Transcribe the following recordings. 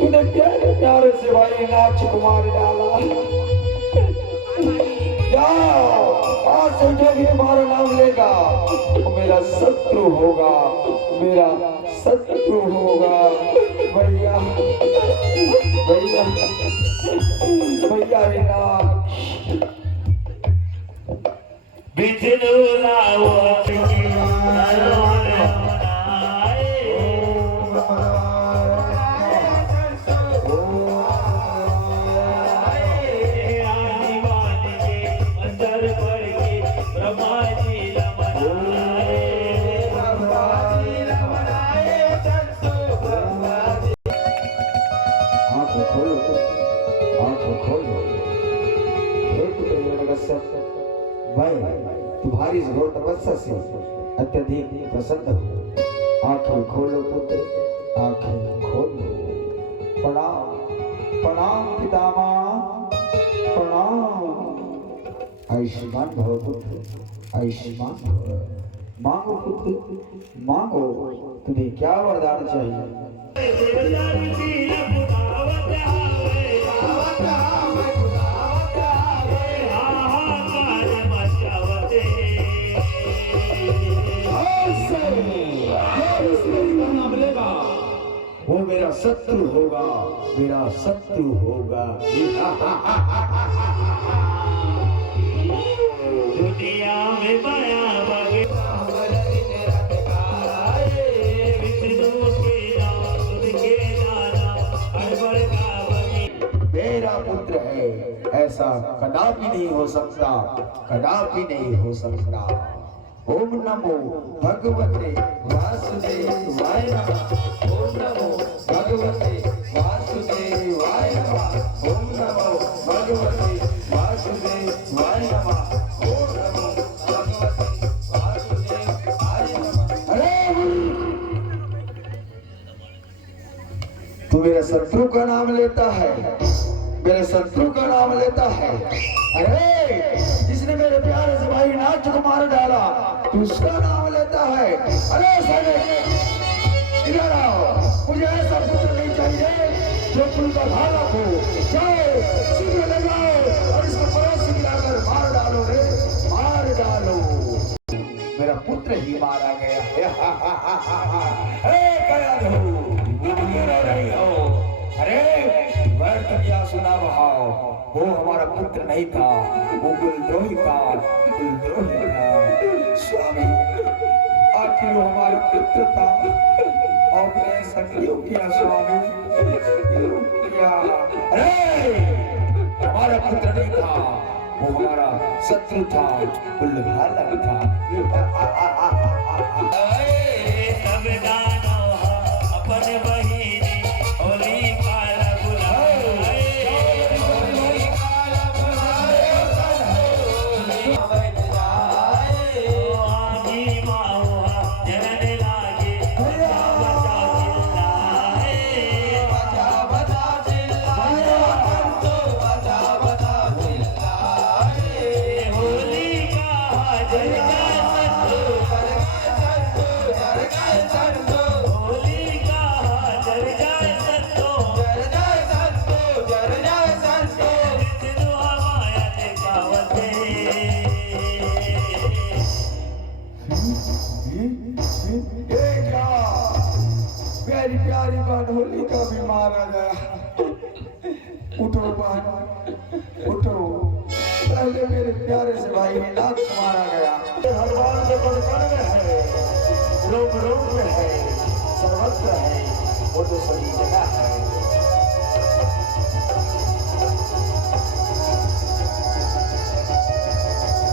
तूने प्यारे प्यारे से भाई नाच कुमार डाला। आज से जो भी हमारा नाम लेगा वो मेरा शत्रु होगा, मेरा शत्रु होगा। भैया भैया भैया तुम्हारी घोर तपस्या से अत्यधिक प्रसन्न हो। आंखें खोलो पुत्र, आंखें खोलो। प्रणाम प्रणाम पितामह, प्रणाम। आयुष्मान भव पुत्र, आयुष्मान भव। मांगो पुत्र मांगो, तुम्हें क्या वरदान चाहिए? वो मेरा शत्रु होगा, मेरा शत्रु होगा। दुनिया में माया मेरा पुत्र है, ऐसा कदापि नहीं हो सकता, कदापि नहीं हो सकता। ओम नमो भगवते वासुदेवाय नमः। ओम नमो भगवते वासुदेवाय नमः। ओम नमो भगवते वासुदेवाय नमः। ओम नमो भगवते वासुदेवाय नमः। अरे तू मेरे शत्रु का नाम लेता है, मेरे शत्रु का नाम लेता है। अरे जिसने मेरे प्यारे से भाई नाच को मार डाला, तू उसका नाम लेता है। अरे साले इधर आओ, मुझे ऐसा पुत्र नहीं चाहिए जो कुल का भाला हो। जाओ शीघ्र ले जाओ और इसको परोस मिलाकर मार डालो रे, मार डालो। मेरा पुत्र ही मारा गया है। अरे व्यर्थ क्या सुना बहाओ, वो हमारा पुत्र नहीं था, वो कुलद्रोही था, कुलद्रोही था। स्वामी आखिर वो हमारा पुत्र था, आपने ऐसा क्यों किया स्वामी, क्यों किया? अरे हमारा पुत्र नहीं था, वो हमारा शत्रु था, कुलभालक था। उठो बहन उठो। पहले मेरे प्यारे से भाई मीनाक को मारा गया। भगवान के कण में है, रोम रोम में है, सर्वत्र है, वो तो सभी जगह है।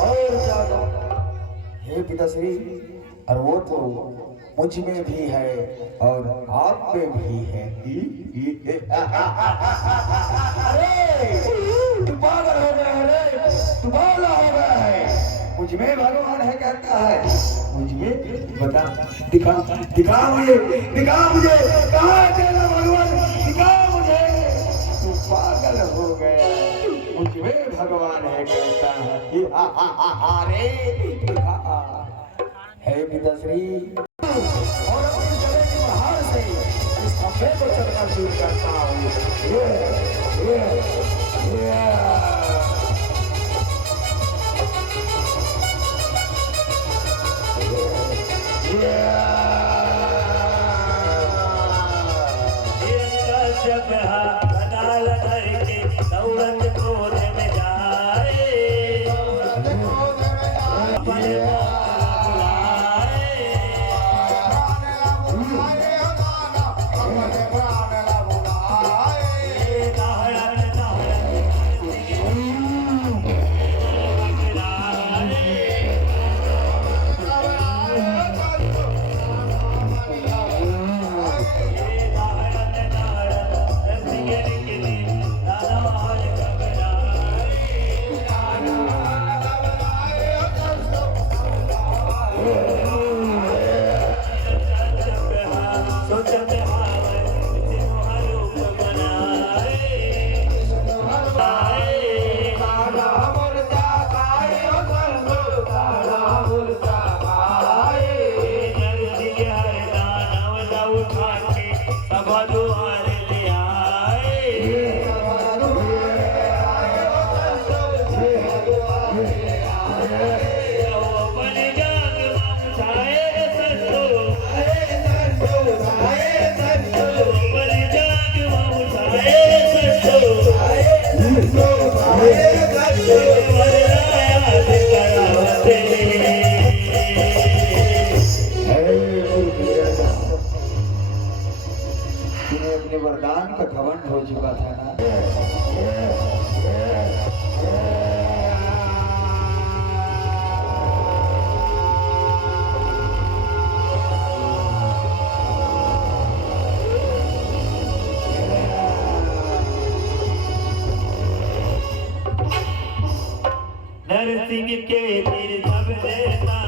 और ज्यादा हे पिताश्री, और वो तो मुझ में भी है और आप में भी है। अरे तू पागल हो गया है रे, तू बावला हो गया है। मुझ में भगवान है कहता है, मुझ में बता, दिखा दिखा मुझे, दिखा मुझे, कहाँ है तेरा भगवान, दिखा मुझे। तू पागल हो गया, मुझ में भगवान है कहता है। अरे दिखा है पिताश्री। और अपनी जगह की बाहर से इस खंभे को चलना शुरू करता हूँ। अपने वरदान का घमंड हो चुका था ना। नरसिंह के वीर सब देता